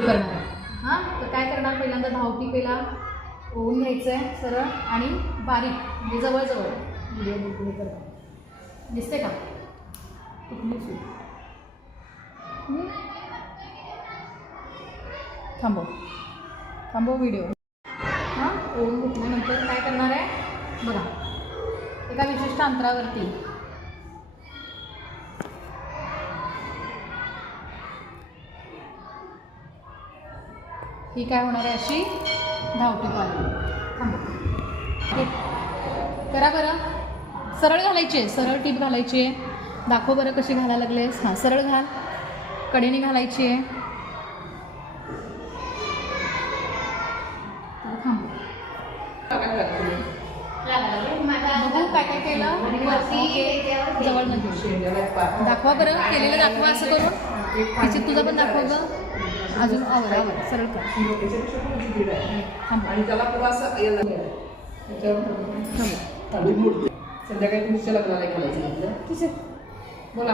सुरू करणार आहे. हां, तर काय करणार, पहिल्यांदा धावती पहिला होऊन घ्यायचं आहे सरळ आणि बारीक, म्हणजे जवळजवळ व्हिडिओ बिलकुल करता दिसते का? थांबव व्हिडिओ. हां, होऊन घेतल्यानंतर काय करणार आहे बघा, एका विशिष्ट अंतरावरती ही काय होणार आहे, अशी धावटी पाहिजे. करा बरं, सरळ घालायची आहे, सरळ टीप घालायची आहे. दाखव बरं कशी घालायला लागलेस. हां, सरळ घाल, कडेने घालायची आहे. बघू काय काय केलं, जवळ नको दाखवा बरं, केलेलं दाखवा असं करून. तिचे तुझा पण दाखव गं, अजून आवर सरळ कर. आणि त्याला संध्याकाळी तुमच्या लग्नाला घालायचं तिचे बोला.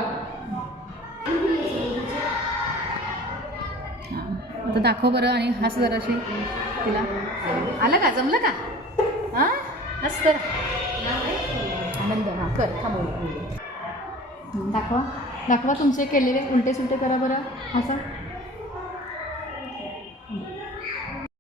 आता दाखव बरं आणि हस जराशी तिला. आलं का, जमलं का? हां, हस तर आनंद. हां कर, थांबव. दाखवा तुमचे केलेले उलटे सुलटे करा बरं असं.